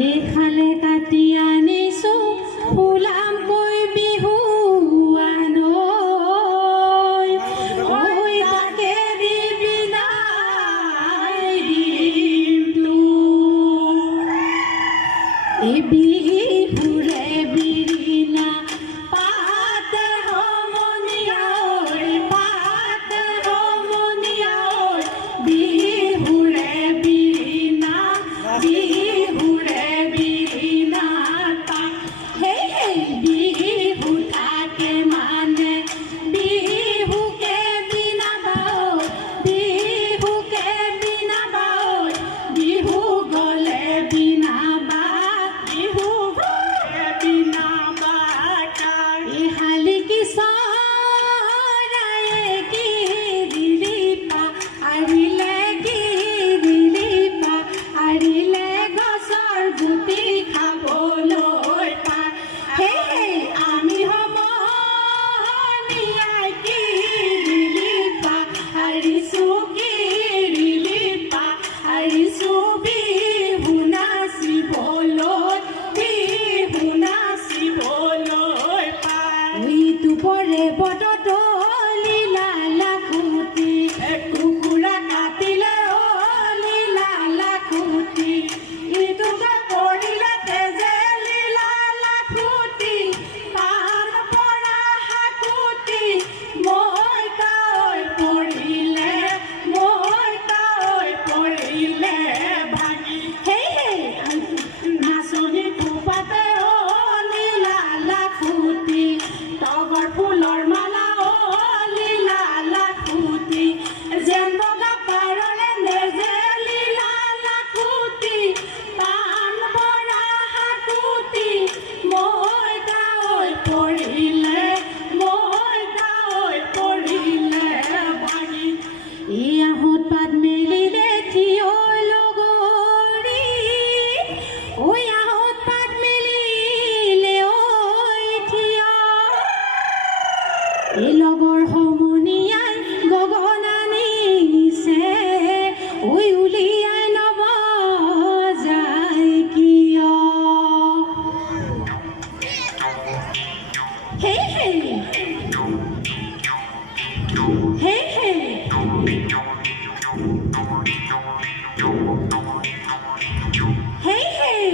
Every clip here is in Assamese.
এইফালে কাটি আনিছো ফুলাম কৈ বিহু আনৈ ঐ তাকে দিবি নাই দিমতো এই বিহুৰে বিৰিণা পাতে সমনীয়া ঐ পাতে সমনীয়া ঐ বিহুৰে বিৰিণা বিহুৰে বিৰিণা হে হে বিহু থাকে মানে বিহুকে বিনাবাও বিহুকে বিনাবাও বিহু গলে বিনাবা বিহু গলে বিনাবা ইহালি কি চৰায়ে কি দিলিপা আৰিলে কি দিলিপা আৰিলে গছৰ গুটি খাবলৈ পায় হে হে আমি সমনীয়াই কি দিলিপা আৰিছো কি দিলিপা আৰিছো বিহু নাচিবলৈ পায় ইটো পৰে বতলি লালাকুটি কুকুৰা কাটিলে অলি লালাকুটি ইটোকে পৰিলে তেজেলি লালাকুটি পাণ পৰা হাকুটি মই তাই পৰিলে ভাগি হেই হেই নাচনি খোপাতে অলি লালাকুটি তগৰ ফুলৰ মালা অলি লালাকুটি যেন বগা পাৰৰে নেজেলি লালাকুটি পাণ পৰা হাকুটি মই তাই পৰিলে ভাগি ই আহত পাত মেলিলে থিয় লগৰী ঐ আহত পাত মেলিলে ঐ থিয় এই লগৰ সমনীয়াই গগনা নিছে ঐ উলিয়াই নব যায় কিয় হে হে হে হে hey hey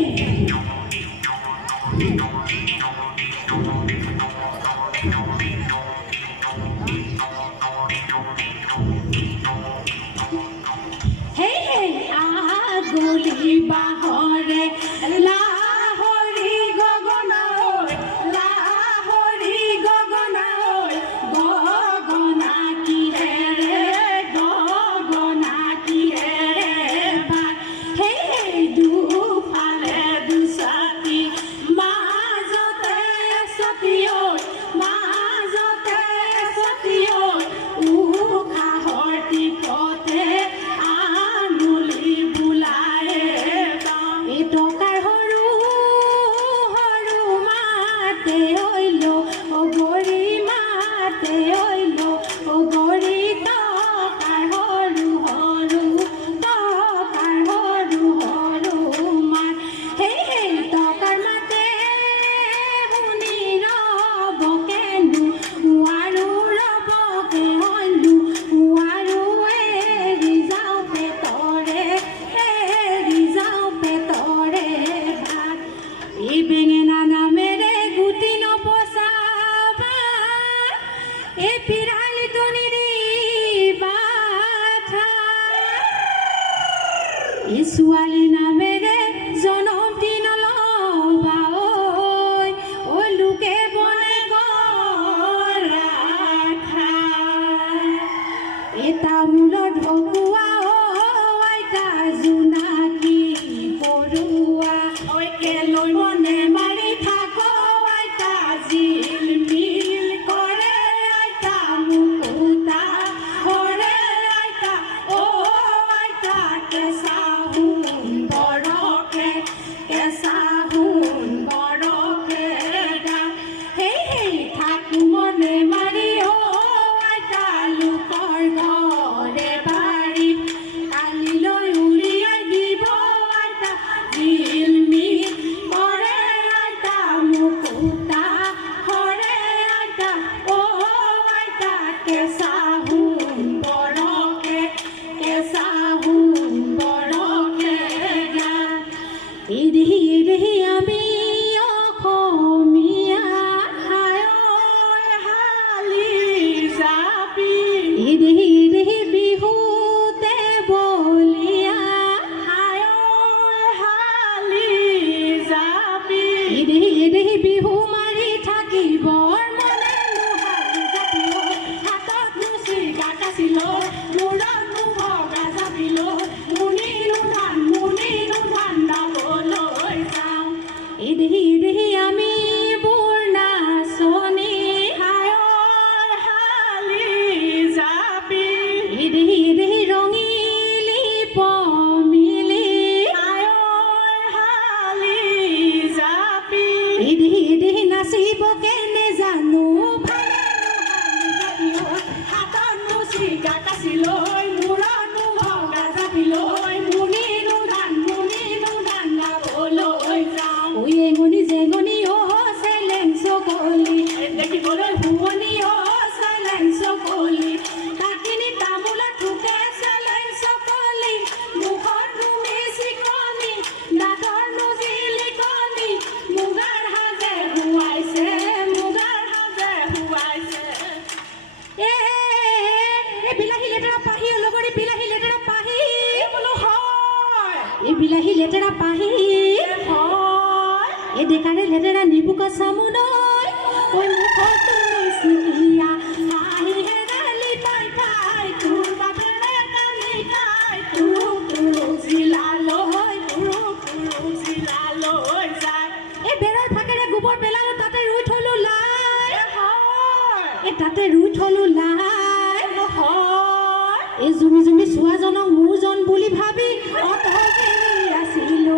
hey hey আগলি বাহৰে লাহৰি গগনা লাহৰি গগনা গগনা কিহেৰে বাই হে হে দুফালে দুছাতি মাজতে সতি উশাহৰ টিপতে আঙুলি বোলায়ে এই টকাৰ সৰু এই পিৰালি তনিৰি বাথা এই ছোৱালী নামেৰে জনম দিন ল'বা ঐ লোকে বনে গৰাখা এই তামোলৰ ঢকুৱা আইতা জোনাকী পৰুৱা ঐ কেলৈ মনে মাৰি থাক আইতা জিলমিল কৰে আইতা মুকুতা কৰে আইতা আইতা কেঁচা সুন্দৰকে কেঁচা সুন্দৰকে সেই থাকো মনে মাৰি আইতা লোকৰ ঘৰে বাৰী কালিলৈ উলিয়াই দিব আইতা জিলমিল কৰে আইতা মুকুতা কৰে আইতা আইতা কেঁচা সুন্দৰকে কেঁচা সুন্দৰকে ইৰি আমি অসমীয়া হালি জাপি ইৰি বিহুতে বলিয়া হালি জাপি ইৰি বিহু মাৰি থাকিবৰ মনে নোহালি জাপিও হাতত নুচি গাটাছিল মূৰত নুভগা জাপিলো মুনি নুধান দাবলৈ যাওঁ ইৰি আমি বোৰ নাচনি হালি জাপি ইৰি ৰঙিলি পমিলি হালি জাপি ইৰি নাচিব কেনে জানো ভালে নোহালি জাপিও হাতত নুচি গাটাছিলৈ মূৰত নুভগা জাপিলৈ মুনি নুধান গাবলৈ যাওঁ ঐ এঙনি জেঙনি চেলেং চকলি দেখিবলৈ শুৱনি চেলেং চকলি কাকিনি তামোলা ঠুকে চেলেং চকলি মুখত নুমি চিকনি দাঁতৰ নুজিলিকনি মুগাৰ সাজে হুৱাইছে এ বিলাহী লেতেৰা পাহি লগৰী বিলাহী লেতেৰা পাহি বোলো হয় এই বিলাহী লেতেৰা পাহি হয় এই ডেকাৰে লেতেৰা নিবুকা চামুনৈ ঐ মুখত তুমি চিকিয়া হাঁহি হেৰালি পাই ঠাই তোৰ বাপেৰে কালি খাই তুৰুক জিলালৈ যায় এই বেৰৰ ফাকেৰে গোবৰ পেলালো তাতে ৰুই থলো লাই এই তাতে ৰুই থলো লাই এই জুমি জুমি ছোৱাজনক মোৰজন বুলি ভাবি অতহৰি আছিলো